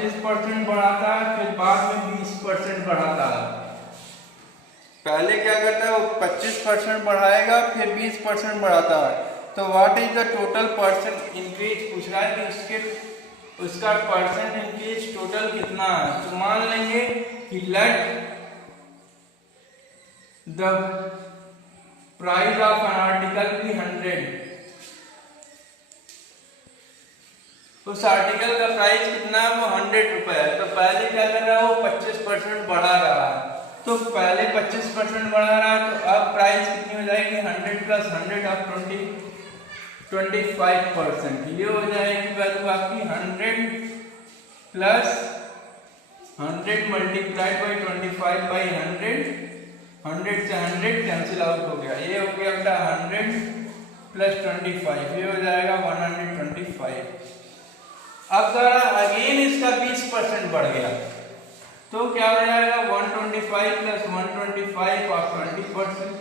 25% बढ़ाता है, फिर बाद में 20% बढ़ाता है। पहले क्या करता है, वो 25% बढ़ाएगा, फिर 20% बढ़ाता है। तो what is the total percent increase पूछ रहा है कि उसका परसेंट इंक्रीज टोटल कितना है। तो मान लेंगे कि let the price of an article be 100। उस आर्टिकल का प्राइस कितना है, वो 100 रुपए है। तो पहले क्या कर रहा है, वो 25% बढ़ा रहा है। तो पहले 25% बढ़ा रहा है, तो अब प्राइस कितनी हो जाएगी, 100 प्लस 100 ऑफ 25%। ये हो जाएगी वैल्यू आपकी 100 प्लस 100 मल्टीप्लाइड बाई 25/100। 100 से 100 कैंसिल आउट हो गया, ये हो गया बेटा 100 प्लस 25, ये हो जाएगा 125। अब अगेन इसका 20% बढ़ गया, तो क्या हो जाएगा 125 प्लस 125 ऑफ 20%।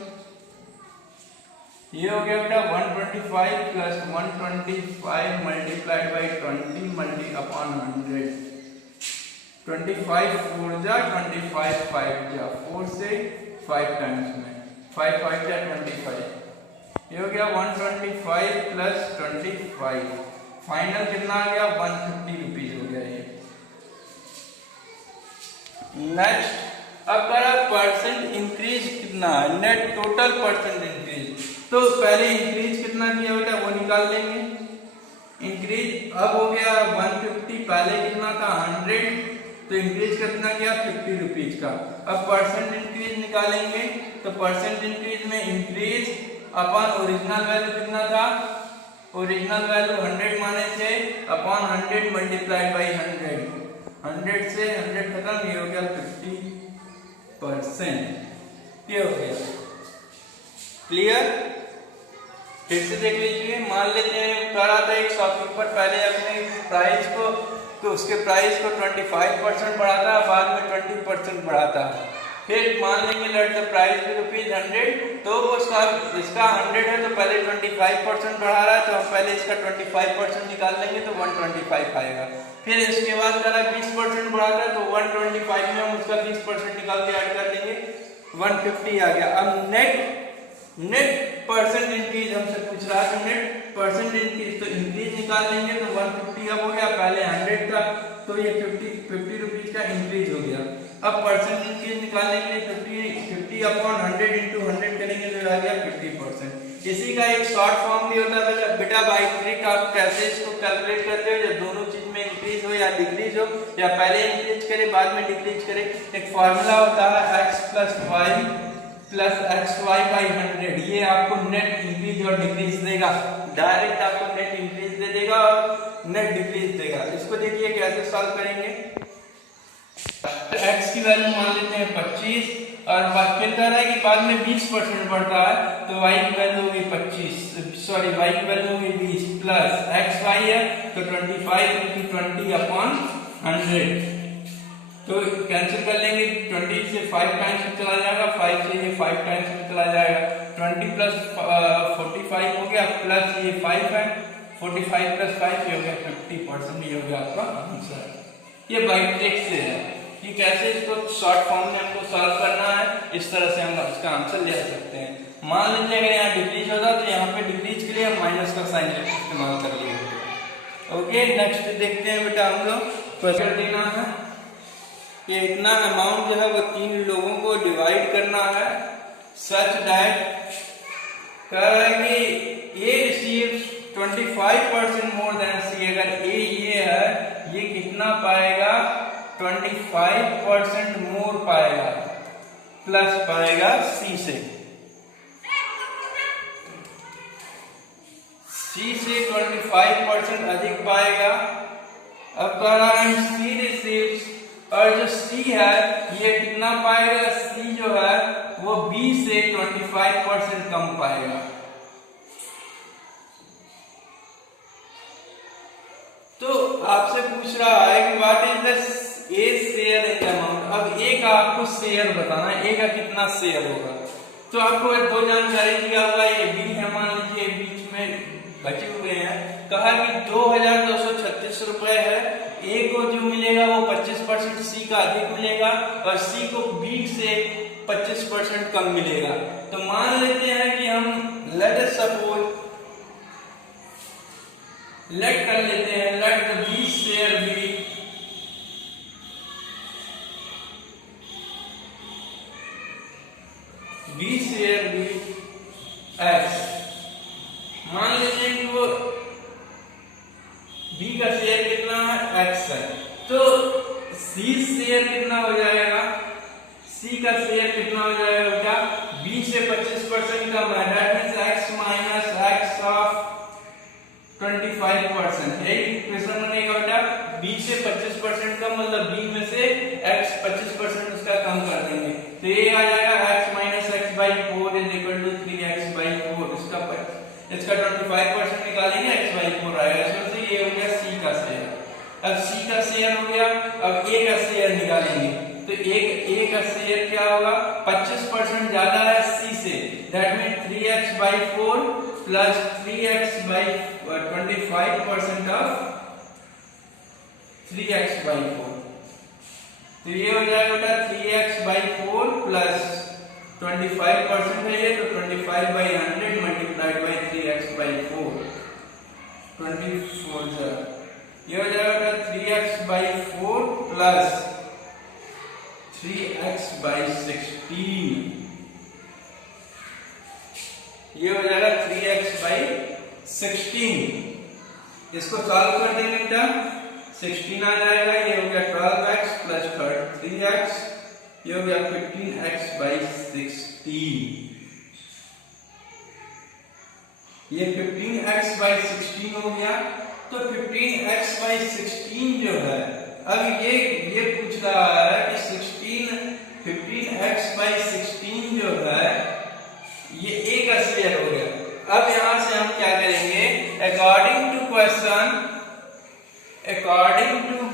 ये हो गया बेटा 125 plus 125 multiplied by 20 multi upon 100। 25 4 जा 25 5 जा 4 से 5 टाइम्स में 5 5 जा 25। ये हो गया 125 प्लस 25। फाइनल कितना आ गया, 150 रुपीज हो गया ये। नेक्स्ट अब करा परसेंट इंक्रीज कितना है, नेट टोटल परसेंट इंक्रीज। तो पहले इंक्रीज कितना किया बेटा, वो निकाल लेंगे। इंक्रीज अब हो गया 150, पहले कितना था 100, तो इंक्रीज कितना किया 50 रुपीज का। अब परसेंट इंक्रीज निकालेंगे, तो परसेंट इंक्रीज में इंक्रीज अपॉन ओरिजिनल वैल्यू कितना था, ओरिजिनल वैल्यू 100 माने थे अपॉन 100 मल्टीप्लाइड बाई 100। 100 से 100 खत्म, ये हो गया 50%। ये हो गया क्लियर। फिर से देख लीजिए, मान लेते हैं कर आता है एक शॉपकीपर पहले अपने प्राइस को, तो उसके प्राइस को 25% बढ़ाता है, बाद में 20% बढ़ाता है। फिर मान लेंगे लेट द प्राइस भी ₹100, तो उसका इसका 100 है, तो पहले 25% बढ़ा रहा है, तो हम पहले इसका 25% निकाल लेंगे, तो 125 आएगा। फिर इसके बाद करा 20% बढ़ाता है, तो 125 में हम उसका 20% निकाल के ऐड कर देंगे, 150 आ गया। अब नेट परसेंट इंक्रीज हमसे पूछ रहा है, तो नेट परसेंट इंक्रीज, तो इंक्रीज निकाल लेंगे, तो 150 अब हो गया, पहले 100 था, तो ये 50 रुपीज का इंक्रीज हो गया। अब परसेंट इंक्रीज निकालने के लिए 50 अपॉन 100 इंटू 100 करेंगे, तो आ गया 50%। इसी का एक शॉर्ट फॉर्म भी होता है बेटा, बाई ट्रिक आप कैसे इसको कैलकुलेट करते हो, जब दोनों चीज में इंक्रीज हो या डिक्रीज हो, या पहले इंक्रीज करे बाद में डिक्रीज करे। एक फॉर्मूला होता है x plus y plus x y by 100, ये आपको नेट इंक्रीज और डिक्रीज देगा। डायरेक्ट आपको नेट इंक्रीज दे देगा और नेट डिक्रीज देगा। इसको देखिए कैसे सॉल्व करेंगे। x की वैल्यू मान लेते हैं 25, और फिर कह रहा है कि बाद में 20% बढ़ता है, तो y की वैल्यू होगी 25, सॉरी y की वैल्यू होगी 20 प्लस एक्स वाई है, तो 25 इंटू 20 अपॉन 100, तो कैंसिल कर लेंगे। 20 से 5 टाइम्स में चला जाएगा, 5 से ये 5 टाइम्स में चला जाएगा। 20 प्लस 45 हो गया, प्लस ये 5 है, 45 प्लस 5 ये हो गया 50%। ये हो गया आपका आंसर। ये बाई ट्रिक से है कि कैसे इसको शॉर्ट फॉर्म में हमको सॉल्व करना है, इस तरह से हम इसका आंसर ले सकते हैं। मान लीजिए अगर यहाँ डिक्रीज होता, तो यहाँ पे डिक्रीज के लिए हम माइनस का साइन इस्तेमाल कर लिए। ओके, नेक्स्ट देखते हैं बेटा, हम लोग प्रेशर देना है कि इतना अमाउंट जो है वो 3 लोगों को डिवाइड करना है, सच दैट कह रहा है कि ए रिसीव्स 25% मोर देन सी। अगर ए ये है, ये कितना पाएगा, 25% मोर पाएगा, प्लस पाएगा सी से। सी से 25% अधिक पाएगा। अब कह रहा है सी रिसीव्स, और जो सी है ये कितना पाएगा, सी जो है वो बी से 25% कम पाएगा। तो आपसे पूछ रहा है कि what is the A share in amount. अब ए का आपको शेयर बताना है, ए का कितना शेयर होगा। तो आपको दो जानकारी दिया हुआ है, ये बी है, मान लीजिए बीच में बचे हुए हैं। कहा कि 2236 रुपए है ए को जो मिलेगा वो 25% सी का अधिक मिलेगा और सी को बी से 25% कम मिलेगा। तो मान लेते हैं कि हम लेट कर लेते हैं let the B share be x. मान लेते हैं कि वो बी का शेयर कितना है एक्स है, तो सी शेयर कितना हो जाएगा, सी का शेयर कितना हो जाएगा बेटा, बी से 25% कम है, that means x minus x of 25%। यही क्वेश्चन बनेगा बेटा, बी से 25% कम मतलब बी में से एक्स 25% उसका कम कर देंगे, तो ये आ जाएगा x minus x by 4 is equal to 3x by 4। इसका 25% निकालेंगे, x बाई 4 आएगा, इसमें ये हो गया सी का शेयर। अब सी का शेयर हो गया, अब ए का शेयर निकालेंगे, तो ए का शेयर क्या होगा, 25% ज्यादा है सी से, that mean 3x by 4 plus 3x by 25% of 3x by 4, तो ये हो जाएगा बेटा 3x बाई 4 प्लस 25% है ये, तो 25 by 100 multiplied by 3x by 4, 24 ये हो जाएगा 3x by 4 plus 3x by 16, ये हो जाएगा 3x बाई 16। इसको सॉल्व कर देंगे बेटा, 16 आ जाएगा, ये हो गया 12x प्लस 3x, ये हो गया 15x बाई 16। ये 15x बाई 16 हो गया, तो 15x बाई 16 जो है, अब ये पूछ रहा है कि 15x बाई 16 जो है ये a का शेयर हो गया। अब यहां से हम क्या करेंगे, अकॉर्डिंग टू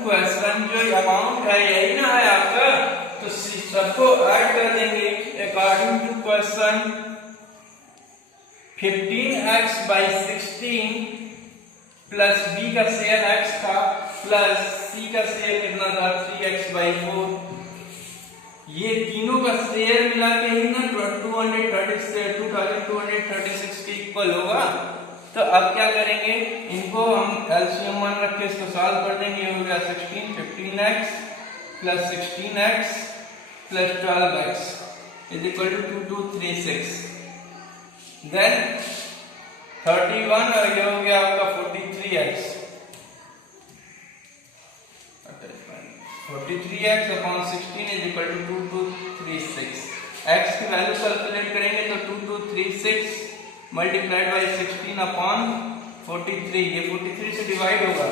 क्वेश्चन जो अमाउंट है यही ना है आपका, तो सबको ऐड कर देंगे। According to question 15x by 16 plus b का शेयर x था प्लस c का शेयर कितना था 3x बाई 4, ये तीनों का शेयर मिला के ही ना 2236 के इक्वल होगा। तो अब क्या करेंगे, इनको हम एलसीएम मान रख के इसको सॉल्व कर देंगे, ये हो गया 15x plus 16x plus 12x is equal to 2236, then 31 और ये हो गया आपका 43x upon 16 is equal to 2236। x की वैल्यू कैलकुलेट करेंगे तो 2236 मल्टीप्लाइड बाई 16 अपॉन 43, ये 43 से डिवाइड होगा,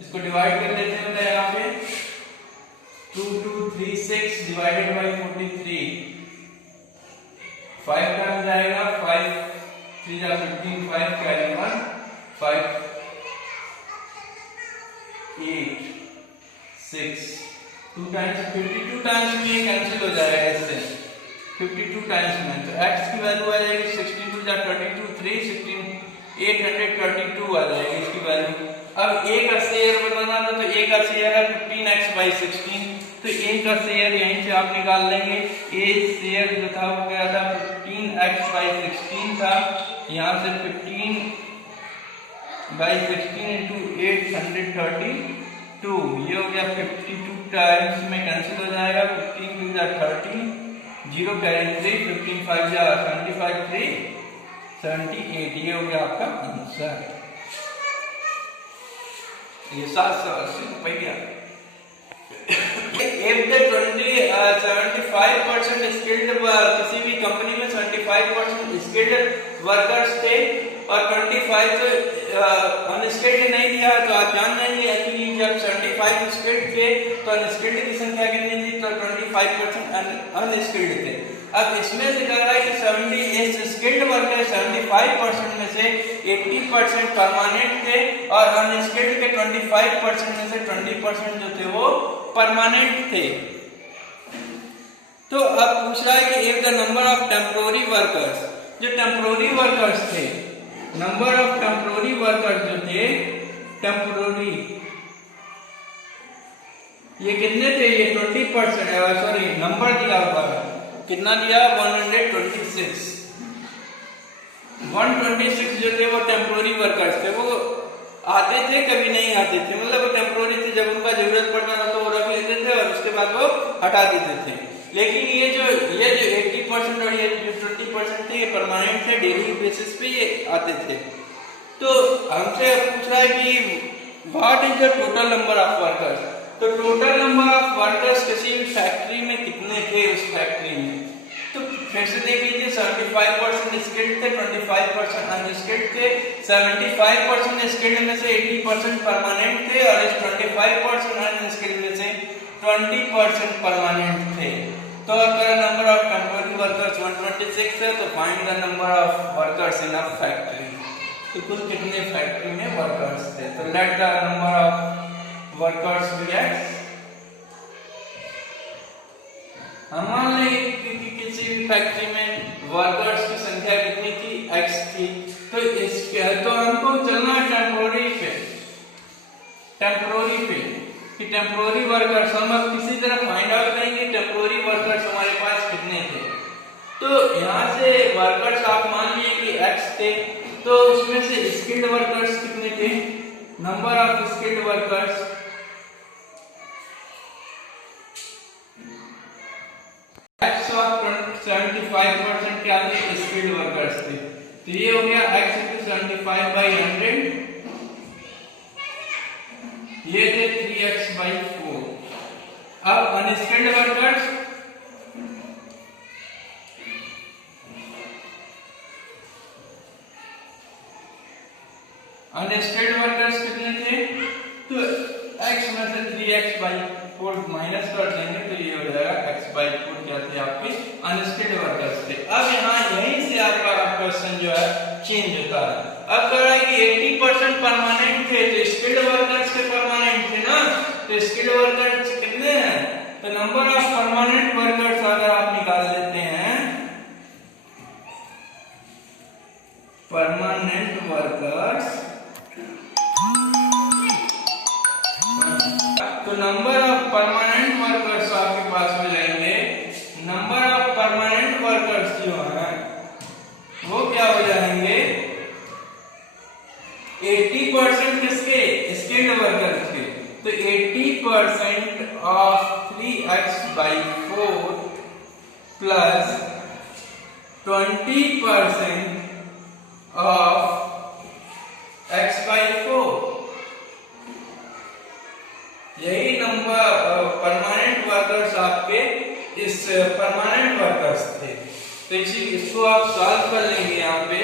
इसको डिवाइड कर लेते हैं यहाँ पे, 2236 डिवाइडेड बाई 43, 5 टाइम जाएगा, 5 3 जा 15, 5 कैरी 1, 5 8 6 2 टाइम्स 52 टाइम्स में ये कैंसिल हो जाएगा इससे, 52 टाइम्स में, तो x की वैल्यू आ जाएगी 16 2 जा 32, 3 16 832 आ जाएगी इसकी वैल्यू। अब a का शेयर बनाना था, तो a का शेयर है 15x बाई 16, तो a का शेयर यहीं से आप निकाल लेंगे, a शेयर जो था वो क्या था 15x बाई 16 था, यहाँ से 15 बाई 16 इंटू 832, ये हो गया 52 टाइम्स में कैंसिल हो जाएगा, 15 2 जा 30, 0 कैरी 3, 15 5 जा 75 3 78, ये हो गया आपका आंसर। ये 780 रुपया। If the 75% skilled किसी भी कंपनी में 75% skilled वर्कर्स थे और 25 अनस्किल्ड नहीं दिया, तो आप जान रहे हैं कि जब 75 स्किल्ड थे तो अनस्किल्ड की संख्या कितनी थी, तो 25% अनस्किल्ड थे। अब इसमें से कह रहा है कि 70 स्किल्ड वर्कर 75% में से 80% परमानेंट थे और अनस्किल्ड के 25% में से 20% जो थे वो परमानेंट थे। तो अब पूछ रहा है कि if the number of temporary workers, जो टेम्पोररी वर्कर्स थे, नंबर ऑफ टेम्पोररी वर्कर्स जो थे टेम्पोररी ये कितने थे, ये 20%, सॉरी नंबर दिया हुआ है, कितना दिया, 126। 126 जो थे वो टेम्पोररी वर्कर्स थे, वो आते थे कभी नहीं आते थे, मतलब वो टेम्पोररी थे, जब उनका जरूरत पड़ता था तो वो रख लेते थे और उसके बाद वो हटा देते थे। लेकिन ये जो 80% और ये जो 20% थे ये परमानेंट थे, डेली बेसिस पे ये आते थे। तो हमसे पूछ रहा है कि what is the total number of workers, तो टोटल नंबर ऑफ वर्कर्स किसी भी फैक्ट्री में कितने थे उस फैक्ट्री में, तो फिर से देख लीजिए 75% स्किल्ड थे, 25% अनस्किल्ड थे, 75% स्किल्ड में से 80% परमानेंट थे और इस 25% अनस्किल्ड में से 20% परमानेंट थे। तो अगर नंबर ऑफ टेम्पोररी वर्कर्स 126 है तो find the number of workers in a factory, तो कुल कितने फैक्ट्री में वर्कर्स थे। तो let the number of workers be x. हम मान लें कि किसी भी फैक्ट्री में वर्कर्स की संख्या कितनी थी, x थी, तो हमको चलना है टेम्पोररी पे कि टेम्पोररी वर्कर्स हम अब किसी तरह फाइंड आउट करेंगे टेम्पोररी वर्कर्स हमारे पास कितने थे। तो यहाँ से वर्कर्स आप मान लिए कि x थे, तो उसमें से स्किल्ड वर्कर्स कितने थे, नंबर ऑफ स्किल्ड वर्कर्स 75% क्या थे, स्किल्ड वर्कर्स थे। तो ये हो गया x = 75/100, ये थे 3x/4। अब अनस्किल्ड वर्कर्स कितने थे, तो x में से 3x/4 माइनस कर देंगे तो ये हो जाएगा x/4 क्या थे आपके अनस्किल्ड वर्कर्स थे। अब यहाँ यहीं से आपका क्वेश्चन जो है चेंज होता है। अब कह रहा है कि 80% परमानेंट थे, तो स्किल्ड वर्कर्स के परमानेंट थे ना, तो स्किल्ड वर्कर्स कितने हैं, तो नंबर ऑफ परमानेंट वर्कर्स अगर आप निकाल लेते हैं, परमानेंट वर्कर्स, तो नंबर ऑफ परमानेंट वर्कर्स आपके पास हो जाएंगे, नंबर ऑफ परमानेंट वर्कर्स जो है वो क्या हो जाएंगे, 80% किसके, स्किल्ड वर्कर्स के, तो 80% of 3x/4 plus 20% of x/4, यही नंबर परमानेंट वर्कर्स आपके इस परमानेंट वर्कर्स थे। तो इसको आप सॉल्व कर लेंगे यहाँ पे,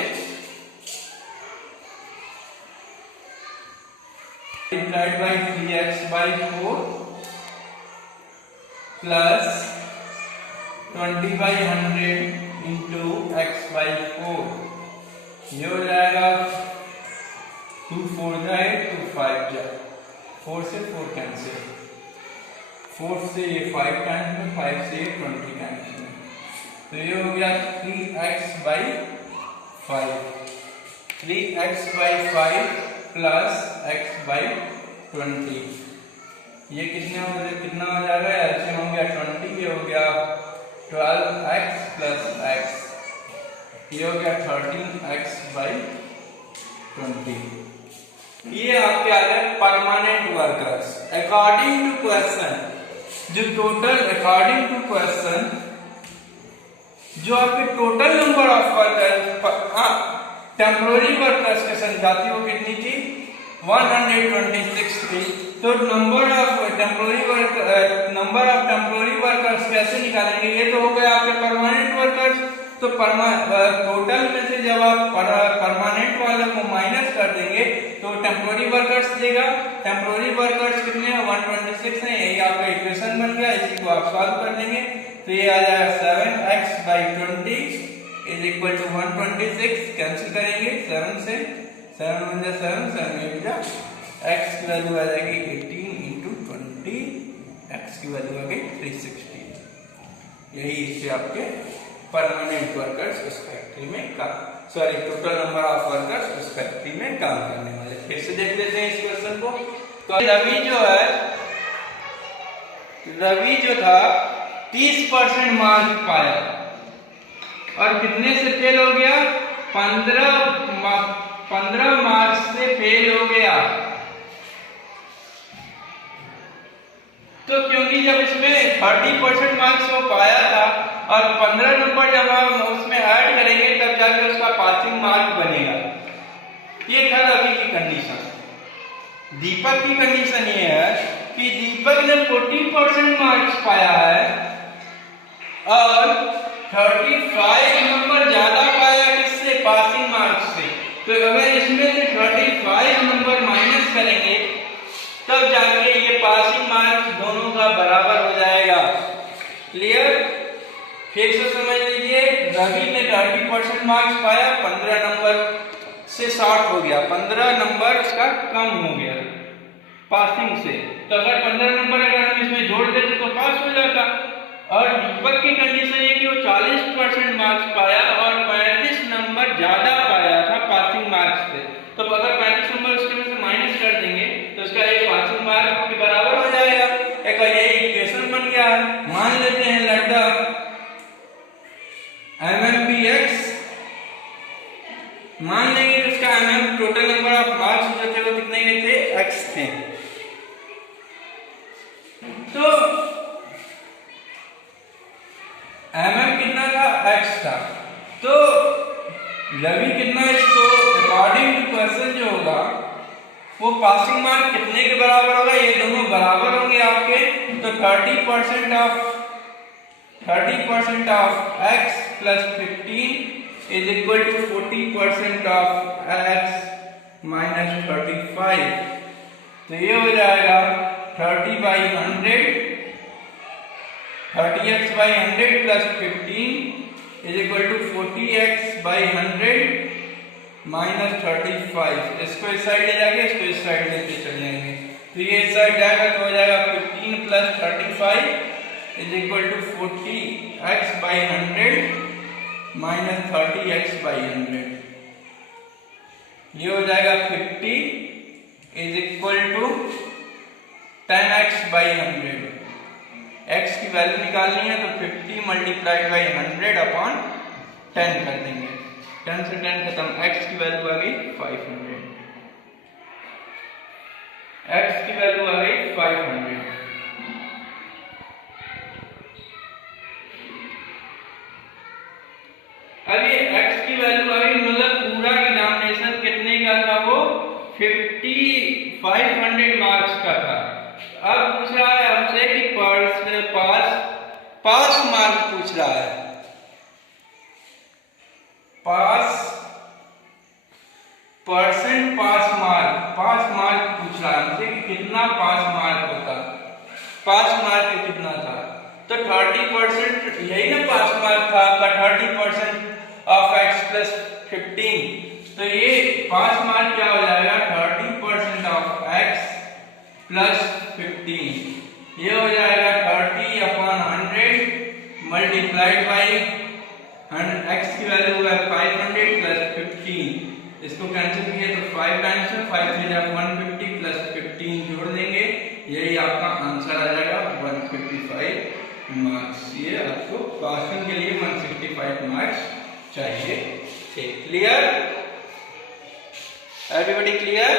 divide by 3x/4 plus 20/100 into x/4, ये हो जाएगा 2 4 जाए 2 5 जाए, 4 से 4 कैंसिल, 4 से ये 5 टाइम्स में, 5 से 20 टाइम्स में, तो ये हो गया 3x/5, 3x/5 प्लस x/20, ये कितना हो जाएगा, एलसीएम हो गया 20, ये हो गया 12x प्लस x, ये हो गया 13x/20। ये आपके आ गए permanent workers according to question, जो टोटल अकॉर्डिंग टू क्वेश्चन जो आपके total number of workers temporary workers की संख्या थी वो कितनी थी, 126 थी। तो नंबर ऑफ टेम्पोररी वर्कर्स कैसे निकालेंगे, ये तो हो गया आपके परमानेंट वर्कर्स, तो टोटल में से जब आप परमानेंट वाले को माइनस कर देंगे तो टेम्पोररी वर्कर्स देगा, टेम्पोररी वर्कर्स कितने हैं, 126 हैं, यही आपका इक्वेशन बन गया, इसी को आप सॉल्व कर देंगे तो ये आ जाएगा 7x/20 is equal to 126, cancel करेंगे 7 से, 7 1 जा 7, 7 8 जा, x की वैल्यू आ जाएगी 18 इंटू 20, x की वैल्यू आ गई 360, यही इससे आपके परमानेंट वर्कर्स उस फैक्ट्री में टोटल नंबर ऑफ वर्कर्स उस फैक्ट्री में काम करने वाले। फिर से देख लेते हैं इस क्वेश्चन को। तो रवि जो है रवि जो था 30% मार्क्स पाया और कितने से फेल हो गया? 15 मार्क्स से फेल हो गया। तो क्योंकि जब इसमें 30% मार्क्स वो पाया था और 15 नंबर जब हम उसमें ऐड करेंगे तब जाकर उसका पासिंग मार्क बनेगा। ये था रवि की कंडीशन। दीपक की कंडीशन ये है कि दीपक ने 40% मार्क्स पाया है और 35 नंबर ज्यादा पाया किससे? पासिंग मार्क्स से। तो अगर इसमें से 35 नंबर माइनस करेंगे तब जाके ये पासिंग मार्क्स दोनों का बराबर हो जाएगा। क्लियर? फिर से समझ लीजिए, रवि ने 30% मार्क्स पाया, 15 नंबर से शॉर्ट हो गया, 15 नंबर उसका कम हो गया पासिंग से। तो अगर 15 नंबर अगर हम इसमें जोड़ देते तो पास हो जाता। और दीपक की कंडीशन ये कि वो 40% मार्क्स पाया और 35 नंबर ज्यादा पाया था पासिंग मार्क्स से। तो अगर 35 नंबर उसके में से माइनस कर देंगे तो उसका ये पासिंग मार्क के बराबर हो जाएगा। एक ये इक्वेशन बन गया है। मान लेते हैं लड्डा MMPX, मान लेंगे कि उसका MM total number of marks जो थे वो कितने के थे? X थे। तो MM कितना था? X था। तो रवि कितना, इसको अकॉर्डिंग टू क्वेश्चन जो होगा वो पासिंग मार्क कितने के बराबर होगा? ये दोनों बराबर होंगे आपके। तो 30% of x plus 15 is equal to 40% of x minus 35। तो ये हो जाएगा 30/100, 30x/100 plus 15 is equal to 40x/100 minus 35। इसको इस साइड ले जाके इसको इस साइड लेके चले जाएंगे। तो ये इस साइड जाएगा तो हो जाएगा 15 plus 35 is equal to 40x/100 minus 30x/100। ये हो जाएगा 50 is equal to 10x/100। x की वैल्यू निकालनी है तो 50 मल्टीप्लाइड बाई 100 अपॉन 10 कर देंगे। 10 से 10 खत्म, x की वैल्यू आ गई 500। x की वैल्यू आ गई 500। अब ये x की वैल्यू आ गई, मतलब पूरा एग्जामिनेशन कितने का था? वो 500 मार्क्स का था। अब पूछ रहा है हमसे कि पास मार्क पूछ रहा है। पास मार्क पूछ रहा है हमसे कि कितना पास मार्क होता। पास मार्क कितना था? तो 30% यही ना पास मार्क था आपका, 30% ऑफ x प्लस 15। तो ये पास मार्क क्या हो जाएगा? 30% ऑफ x प्लस 15। ये हो जाएगा 30/100 मल्टीप्लाइड बाई x की वैल्यू है 500 प्लस 15। इसको कैंसिल किए तो 5 टाइम्स 5 3 150 प्लस 15 जोड़ देंगे, यही आपका आंसर आ जाएगा 155 मार्क्स। ये आपको क्वेश्चन के लिए 165 मार्क्स चाहिए थे। क्लियर? Everybody clear?